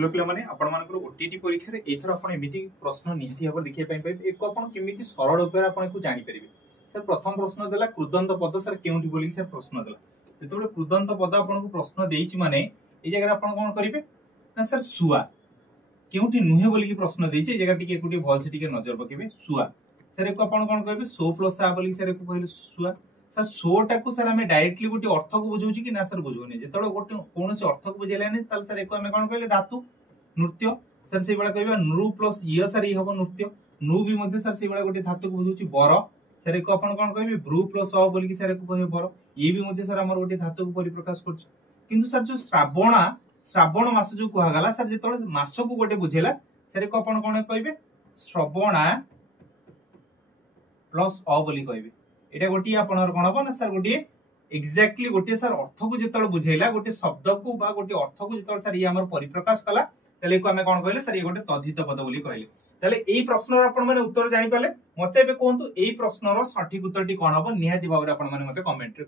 hello पिला माने आपण मानकर ओटीटी परीक्षा रे एथर आपण एमिति प्रश्न निहिति हबो देखिए पई पई एको आपण केमिति सरल उपाय आपण को जानि परिबे सर प्रथम प्रश्न देला कृदंत पद सर केउंठी बोली सर प्रश्न देला जेतबे कृदंत पद आपण को प्रश्न देइछि माने ए जगह आपण कोन करिवे ना सर सुआ केउंठी नुहे बोली की प्रश्न देइछि ए जगह टिके एकुटी भल से टिके नजर पकेबे सुआ सर एको आपण कोन कहबे सो प्लस आ बोली सर एको कहले सुआ सर सो टाकू सर हमें डायरेक्टली गोटे अर्थ को बुझौछि कि ना सर बुझौनी जेतबे गोटे कोनोसी अर्थ को बुझेलानी ताल सर एको हमें कोन कहले धातु नृत्य सर से बेला कहबा नृ प्लस य सर इ हबो नृत्य नु भी मध्ये सर से बेला गोटे धातु को बुझौछि बर सर एको आपण कोन कहबे ब्रू प्लस अ बोली कि सर एको कहबे बर ये भी मध्ये सर हमर गोटे धातु को परिप्रकाश करछ किंतु सर जो श्रावण मास जो कहा गला सर जेतबे मास को गोटे बुझेला सर एको आपण कोन कहबे श्रवणा प्लस अ बोली कहबे एटा गोटी आपनर कोन हबो ना सर गोटी एक्जेक्टली गोटे सर अर्थ को जेतबे बुझेला गोटे शब्द को बा गोटे अर्थ को जेतबे सर ये हमर परिप्रकाश कला तले को हमें कोन कहले सर ये गोटे तद्धित पद बोली कहले तले एई प्रश्नर आपण माने उत्तर जानि पाले मते बे कोंतु एई प्रश्नर सठिक उत्तरटी कोन हबो निहाती भाबरे आपण माने मते कमेंट रे